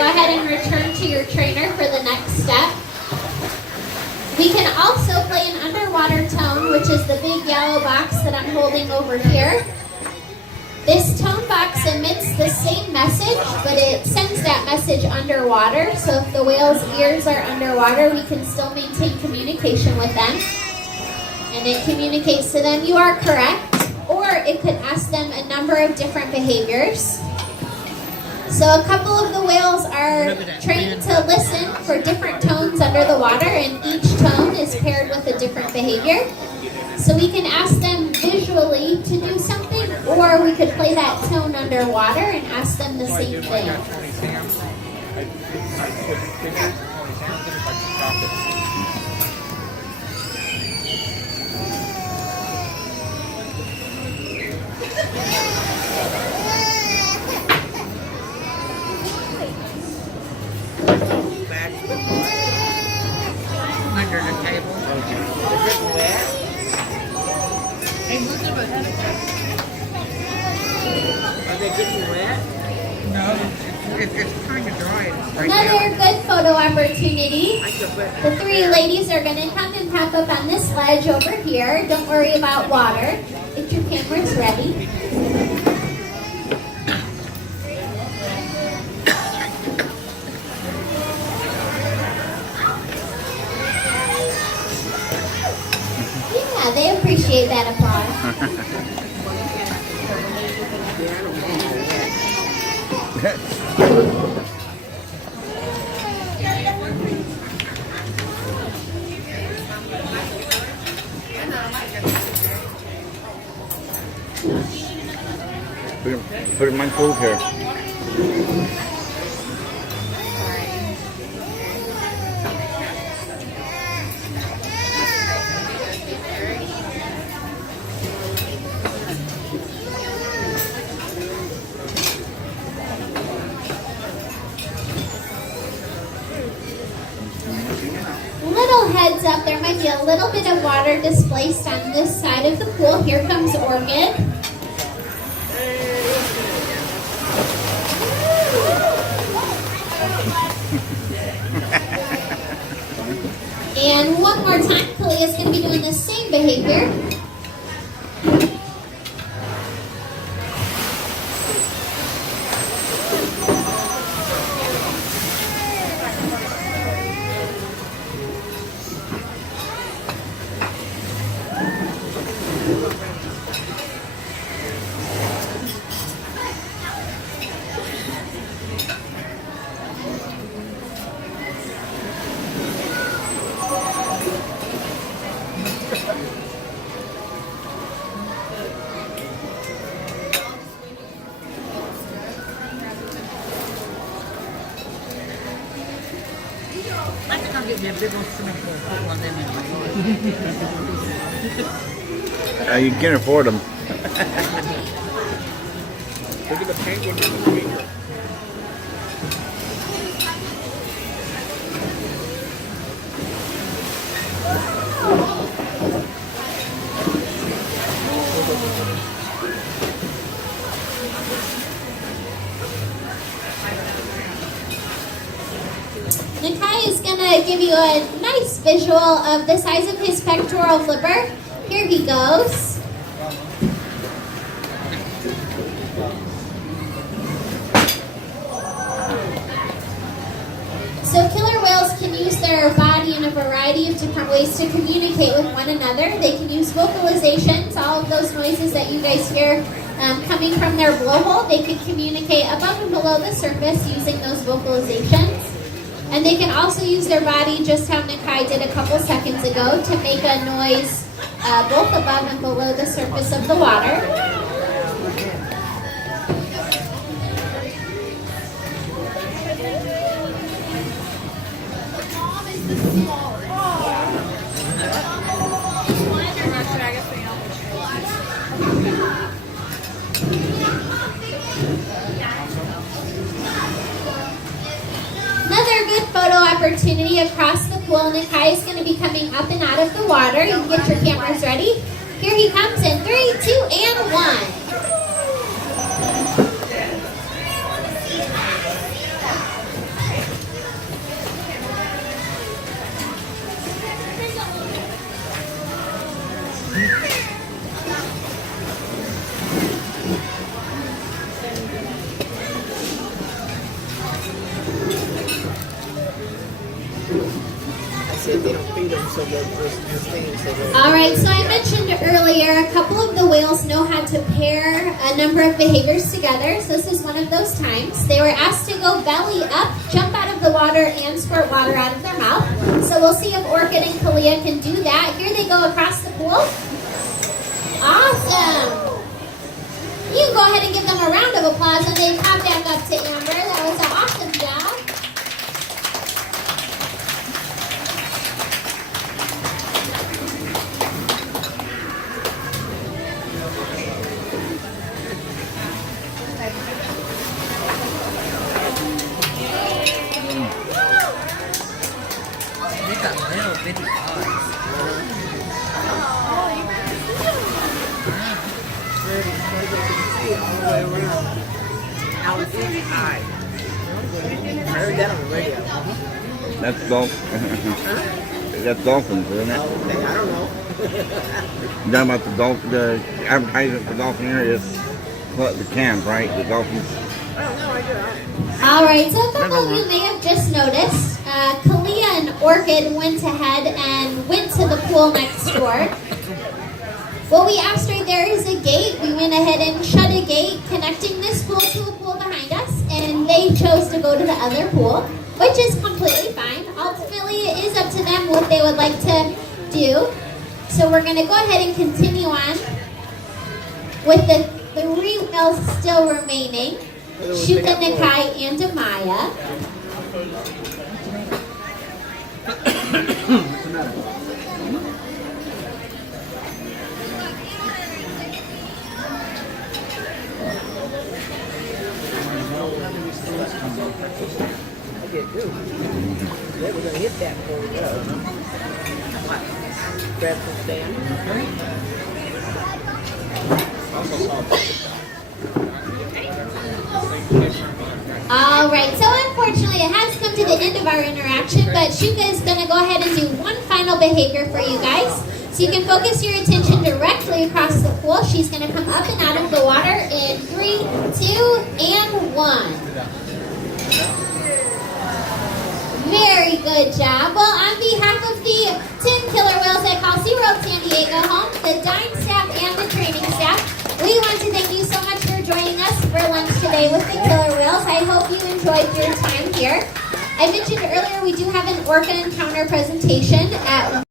go ahead and return to your trainer for the next step. We can also play an underwater tone, which is the big yellow box that I'm holding over here. This tone box emits the same message, but it sends that message underwater. So if the whale's ears are underwater, we can still maintain communication with them. And it communicates to them, you are correct. Or it could ask them a number of different behaviors. So a couple of the whales are trained to listen for different tones under the water, and each tone is paired with a different behavior. So we can ask them visually to do something, or we could play that tone underwater and ask them the same thing. Under the table. Hey, look at it. Are they getting wet? No, it's kind of dry right now. Another good photo opportunity. The three ladies are going to come and pop up on this ledge over here. Don't worry about water. Get your cameras ready. Yeah, they appreciate that applause. Put in my food here. Little heads up, there might be a little bit of water displaced on this side of the pool. Here comes Orchid. And one more time, Kalia's going to be doing the same behavior. I think I'll get me a big old swimming pool, put one of them in. You can't afford them. Look at the penguin in the finger. Nakai is going to give you a nice visual of the size of his pectoral flipper. Here he goes. So killer whales can use their body in a variety of different ways to communicate with one another. They can use vocalizations, all of those noises that you guys hear coming from their blowhole. They can communicate above and below the surface using those vocalizations. And they can also use their body, just how Nakai did a couple seconds ago, to make a noise both above and below the surface of the water. Another good photo opportunity across the pool. Nakai is going to be coming up and out of the water. You can get your cameras ready. Here he comes in 3, 2, and 1. said they don't feed them so they'll just stand so they'll. All right, so I mentioned earlier a couple of the whales know how to pair a number of behaviors together. So this is one of those times. They were asked to go belly up, jump out of the water, and squirt water out of their mouth. So we'll see if Orchid and Kalia can do that. Here they go across the pool. Awesome. You can go ahead and give them a round of applause and they pop back up to Amber. That was an awesome job. They got little bitty eyes. Pretty, they can see it all the way around. Alligator eye. I heard that on the radio. That's dolphin. That's dolphins, isn't it? Okay, I don't know. You talking about the dolphin? The advertisement for dolphin here is the cans, right? The dolphins. I don't know, I do. All right, so a couple of you may have just noticed, Kalia and Orchid went ahead and went to the pool next door. Well, we asked her, there is a gate. We went ahead and shut a gate connecting this pool to a pool behind us, and they chose to go to the other pool, which is completely fine. Ultimately, it is up to them what they would like to do. So we're going to go ahead and continue on with the three whales still remaining, Shuka, Nakai, and Amaya. I get two. They were gonna hit that before we go. What? Grab some stand. All right, so unfortunately it has come to the end of our interaction, but Shuka is going to go ahead and do one final behavior for you guys. So you can focus your attention directly across the pool. She's going to come up and out of the water in 3, 2, and 1. Very good job. Well, on behalf of the 10 killer whales at Call SeaWorld San Diego home, the dive staff, and the training staff, we want to thank you so much for joining us for lunch today with the killer whales. I hope you enjoyed your time here. I mentioned earlier we do have an orca encounter presentation at